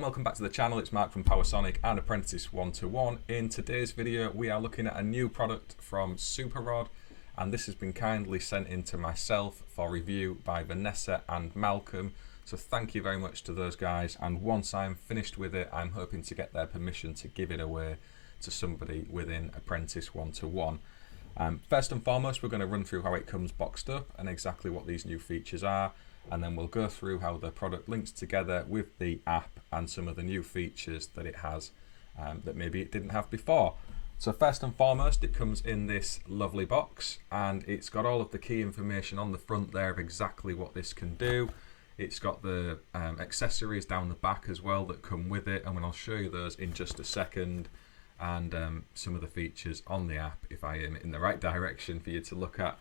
and welcome back to the channel. It's Mark from Powersonic and Apprentice 121. In today's video we are looking at a new product from Superrod, and this has been kindly sent in to myself for review by Vanessa and Malcolm, so thank you very much to those guys, and once I'm finished with it I'm hoping to get their permission to give it away to somebody within Apprentice 121. First and foremost, we're going to run through how it comes boxed up and exactly what these new features are, and then we'll go through how the product links together with the app and some of the new features that it has that maybe it didn't have before. So first and foremost, it comes in this lovely box, and it's got all of the key information on the front there of exactly what this can do. It's got the accessories down the back as well that come with it, and I'll show you those in just a second, and some of the features on the app if I am in the right direction for you to look at.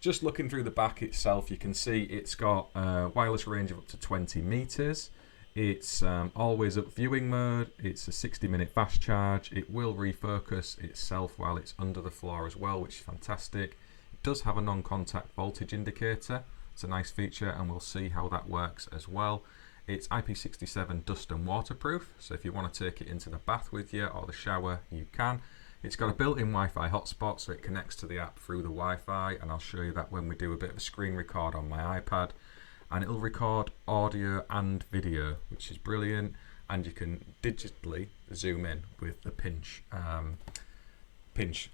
Just looking through the back itself, you can see it's got a wireless range of up to 20 meters. It's always up viewing mode. It's a 60-minute fast charge. It will refocus itself while it's under the floor as well, which is fantastic. It does have a non-contact voltage indicator. It's a nice feature, and we'll see how that works as well. It's IP67 dust and waterproof, so if you want to take it into the bath with you or the shower, you can. It's got a built-in Wi-Fi hotspot, so it connects to the app through the Wi-Fi, and I'll show you that when we do a bit of a screen record on my iPad. And it'll record audio and video, which is brilliant, and you can digitally zoom in with the pinch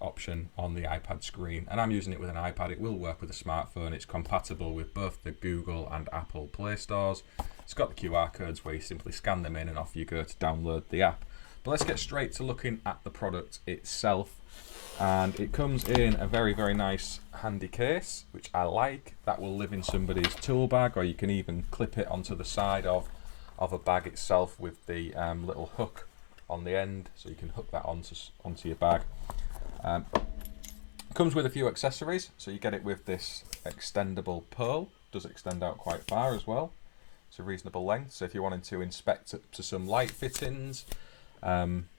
option on the iPad screen. And I'm using it with an iPad. It will work with a smartphone. It's compatible with both the Google and Apple Play stores. It's got the QR codes where you simply scan them in and off you go to download the app. But let's get straight to looking at the product itself. And it comes in a very, very nice handy case, which I like. That will live in somebody's tool bag, or you can even clip it onto the side of a bag itself with the little hook on the end, so you can hook that onto your bag. Comes with a few accessories, so you get it with this extendable pearl. Does extend out quite far as well. It's a reasonable length, so if you wanted to inspect it to some light fittings,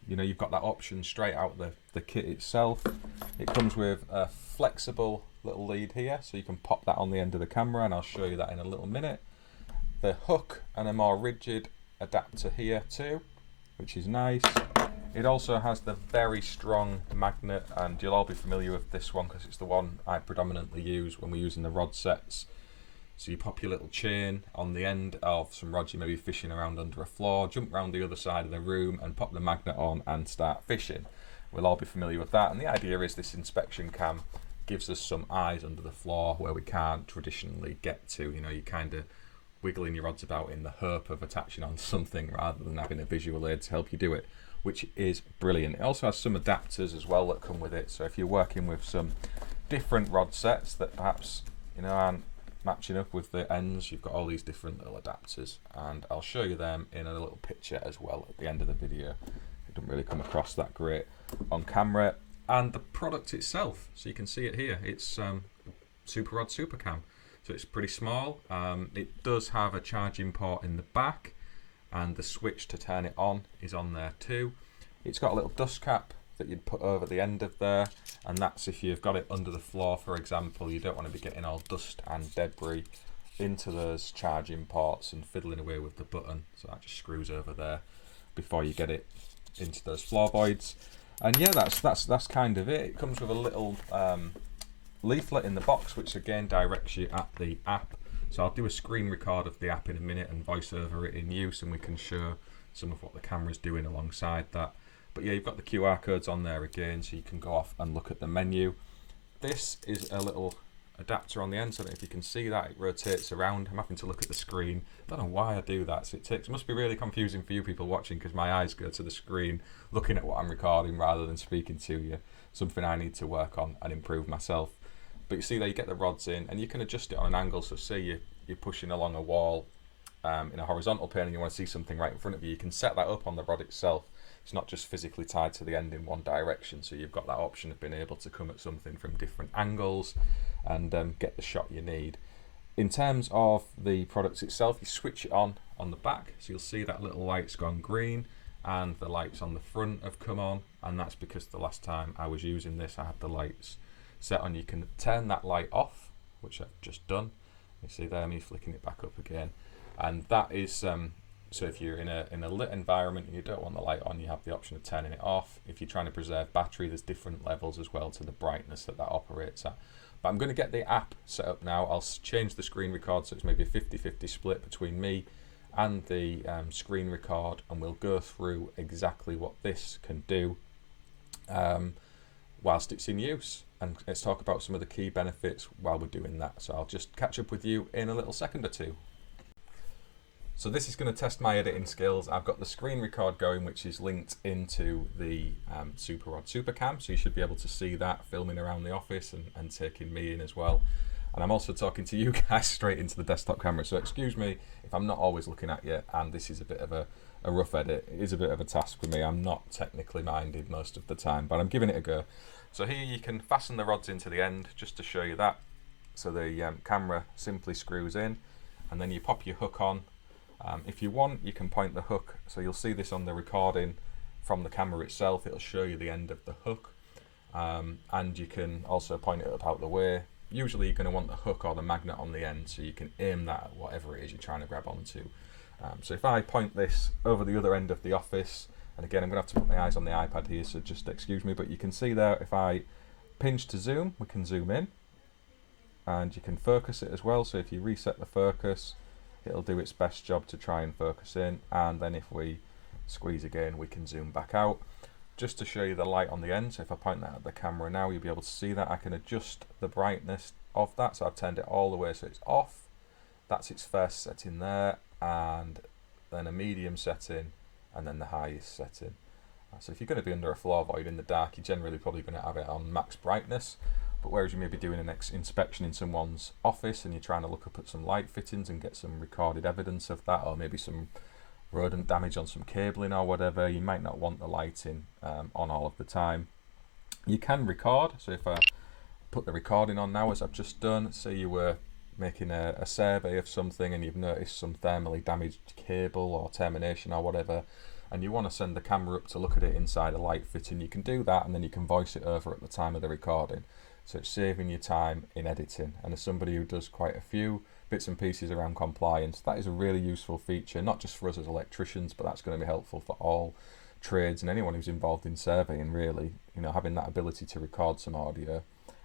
you know, you've got that option straight out the kit itself. It comes with a flexible little lead here, so you can pop that on the end of the camera, and I'll show you that in a little minute. The hook and a more rigid adapter here too, which is nice. It also has the very strong magnet, and you'll all be familiar with this one because it's the one I predominantly use when we're using the rod sets. So you pop your little chain on the end of some rods you may be fishing around under a floor, jump round the other side of the room and pop the magnet on and start fishing. We'll all be familiar with that, and the idea is this inspection cam gives us some eyes under the floor where we can't traditionally get to. You know, you're kind of wiggling your rods about in the hope of attaching on something rather than having a visual aid to help you do it, which is brilliant. It also has some adapters as well that come with it, so if you're working with some different rod sets that perhaps, you know, aren't matching up with the ends, you've got all these different little adapters, and I'll show you them in a little picture as well at the end of the video. It doesn't really come across that great on camera. And the product itself, so you can see it here, it's Superrod SuperCam, so it's pretty small. It does have a charging port in the back, and the switch to turn it on is on there too. It's got a little dust cap that you'd put over the end of there, and that's if you've got it under the floor, for example. You don't want to be getting all dust and debris into those charging ports and fiddling away with the button, so that just screws over there before you get it into those floor voids. And yeah, that's kind of it. It comes with a little leaflet in the box, which again directs you at the app. So I'll do a screen record of the app in a minute and voice over it in use, and we can show some of what the camera's doing alongside that. But yeah, you've got the QR codes on there again, so you can go off and look at the menu. This is a little adapter on the end, so I don't know if you can see that. It rotates around. I'm having to look at the screen. I don't know why I do that. So it must be really confusing for you people watching, because my eyes go to the screen looking at what I'm recording rather than speaking to you. Something I need to work on and improve myself. But you see there, you get the rods in, and you can adjust it on an angle. So say you're pushing along a wall in a horizontal plane and you want to see something right in front of you, you can set that up on the rod itself. It's not just physically tied to the end in one direction, so you've got that option of being able to come at something from different angles and get the shot you need. In terms of the product itself, you switch it on the back, so you'll see that little light's gone green, and the lights on the front have come on, and that's because the last time I was using this I had the lights set on. You can turn that light off, which I've just done. You see there me flicking it back up again, and that is So if you're in a lit environment and you don't want the light on, you have the option of turning it off. If you're trying to preserve battery, there's different levels as well to the brightness that operates at. But I'm going to get the app set up now. I'll change the screen record so it's maybe a 50-50 split between me and the screen record, and we'll go through exactly what this can do whilst it's in use. And let's talk about some of the key benefits while we're doing that. So I'll just catch up with you in a little second or two. So this is going to test my editing skills. I've got the screen record going, which is linked into the SuperROD SuperCam, so you should be able to see that filming around the office and taking me in as well. And I'm also talking to you guys straight into the desktop camera, so excuse me if I'm not always looking at you, and this is a bit of a rough edit. It is a bit of a task for me. I'm not technically minded most of the time, but I'm giving it a go. So here you can fasten the rods into the end, just to show you that. So the camera simply screws in, and then you pop your hook on. If you want, you can point the hook, so you'll see this on the recording from the camera itself. It'll show you the end of the hook, and you can also point it up out the way. Usually you're going to want the hook or the magnet on the end, so you can aim that at whatever it is you're trying to grab onto. So if I point this over the other end of the office, and again I'm going to have to put my eyes on the iPad here, so just excuse me, but you can see there, if I pinch to zoom, we can zoom in, and you can focus it as well. So if you reset the focus, it'll do its best job to try and focus in, and then if we squeeze again, we can zoom back out. Just to show you the light on the end, so if I point that at the camera now, you'll be able to see that. I can adjust the brightness of that, so I've turned it all the way so it's off. That's its first setting there, and then a medium setting, and then the highest setting. So if you're going to be under a floor void in the dark, you're generally probably going to have it on max brightness. But whereas you may be doing an inspection in someone's office and you're trying to look up at some light fittings and get some recorded evidence of that, or maybe some rodent damage on some cabling or whatever, you might not want the lighting on all of the time. You can record, so if I put the recording on now, as I've just done, say you were making a survey of something and you've noticed some thermally damaged cable or termination or whatever, and you want to send the camera up to look at it inside a light fitting, you can do that, and then you can voice it over at the time of the recording. So it's saving you time in editing. And as somebody who does quite a few bits and pieces around compliance, that is a really useful feature, not just for us as electricians, but that's going to be helpful for all trades and anyone who's involved in surveying, really, you know, having that ability to record some audio.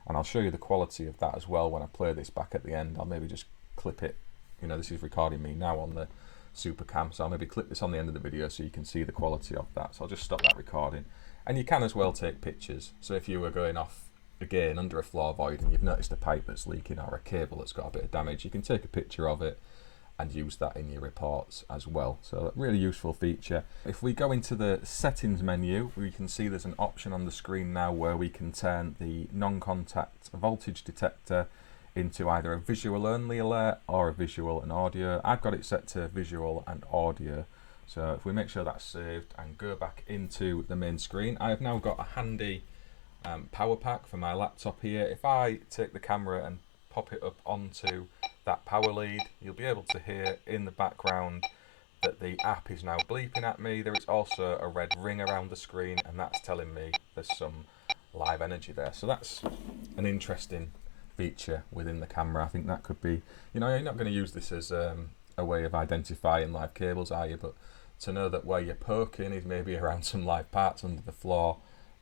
And I'll show you the quality of that as well when I play this back at the end. I'll maybe just clip it, you know, this is recording me now on the SuperCam, so I'll maybe clip this on the end of the video so you can see the quality of that. So I'll just stop that recording. And you can as well take pictures. So if you were going off again under a floor void and you've noticed a pipe that's leaking or a cable that's got a bit of damage, you can take a picture of it and use that in your reports as well. So a really useful feature. If we go into the settings menu, we can see there's an option on the screen now where we can turn the non-contact voltage detector into either a visual only alert or a visual and audio. I've got it set to visual and audio. So if we make sure that's saved and go back into the main screen, I have now got a handy power pack for my laptop here. If I take the camera and pop it up onto that power lead, you'll be able to hear in the background that the app is now bleeping at me. There is also a red ring around the screen, and that's telling me there's some live energy there. So that's an interesting feature within the camera. I think that could be, you know, you're not going to use this as a way of identifying live cables, are you? But to know that where you're poking is maybe around some live parts under the floor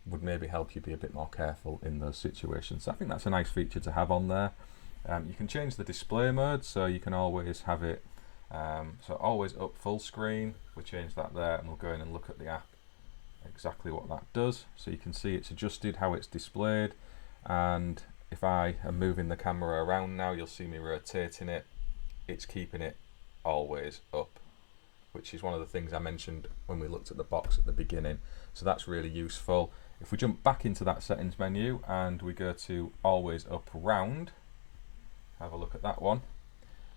would maybe help you be a bit more careful in those situations. So I think that's a nice feature to have on there. You can change the display mode, so you can always have it so always up full screen. We change that there, and we'll go in and look at the app exactly what that does. So you can see it's adjusted how it's displayed, and if I am moving the camera around now, you'll see me rotating it. It's keeping it always up, which is one of the things I mentioned when we looked at the box at the beginning. So that's really useful. If we jump back into that settings menu and we go to always up round, have a look at that one.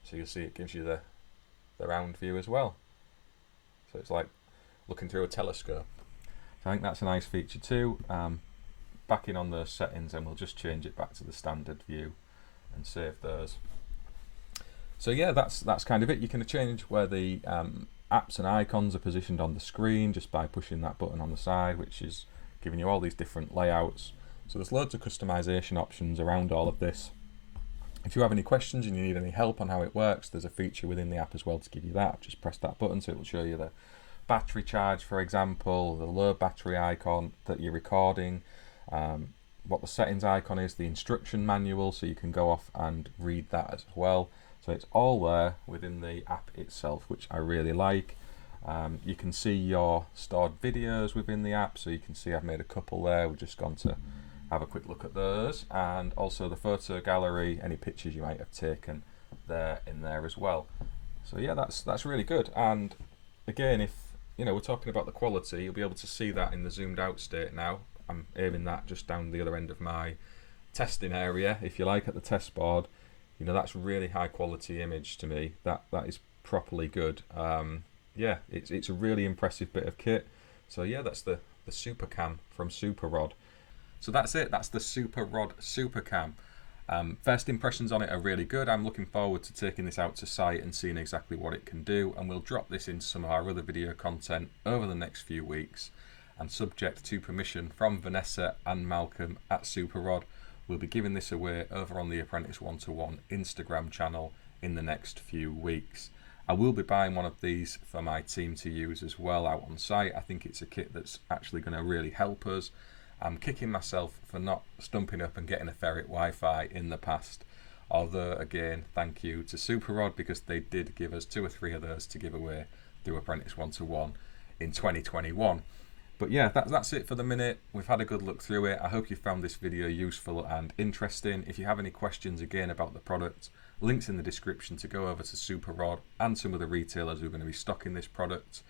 So you'll see it gives you the round view as well. So it's like looking through a telescope. So I think that's a nice feature too. Back in on those settings, and we'll just change it back to the standard view and save those. So yeah, that's kind of it. You can change where the apps and icons are positioned on the screen just by pushing that button on the side, which is giving you all these different layouts. So there's loads of customization options around all of this. If you have any questions and you need any help on how it works, there's a feature within the app as well to give you that. Just press that button, so it will show you the battery charge, for example, the low battery icon that you're recording, what the settings icon is, the instruction manual, so you can go off and read that as well. So it's all there within the app itself, which I really like. You can see your stored videos within the app, so you can see I've made a couple there. We've just gone to have a quick look at those, and also the photo gallery, any pictures you might have taken there in there as well. So yeah, that's really good. And again, if we're talking about the quality, you'll be able to see that in the zoomed out state now. I'm aiming that just down the other end of my testing area, if you like, at the test board. That's really high quality image to me. That is properly good. Yeah, it's a really impressive bit of kit. So yeah, that's the SuperCam from SuperROD. So that's it. That's the SuperROD SuperCam. First impressions on it are really good. I'm looking forward to taking this out to site and seeing exactly what it can do, and we'll drop this in some of our other video content over the next few weeks. And subject to permission from Vanessa and Malcolm at SuperROD, we'll be giving this away over on the Apprentice 1-to-1 Instagram channel in the next few weeks. I will be buying one of these for my team to use as well out on site. I think it's a kit that's actually going to really help us. I'm kicking myself for not stumping up and getting a Ferret Wi-Fi in the past. Although, again, thank you to SuperROD, because they did give us 2 or 3 of those to give away through Apprentice 1-to-1 in 2021. But yeah, that's it for the minute. We've had a good look through it. I hope you found this video useful and interesting. If you have any questions again about the product, links in the description to go over to SuperROD and some of the retailers who are going to be stocking this product.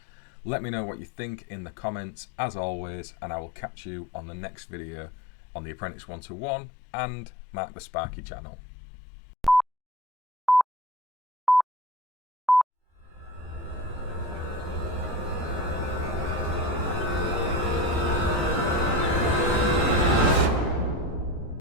Let me know what you think in the comments, as always, and I will catch you on the next video on the Apprentice 1-to-1 and Mark the Sparky channel.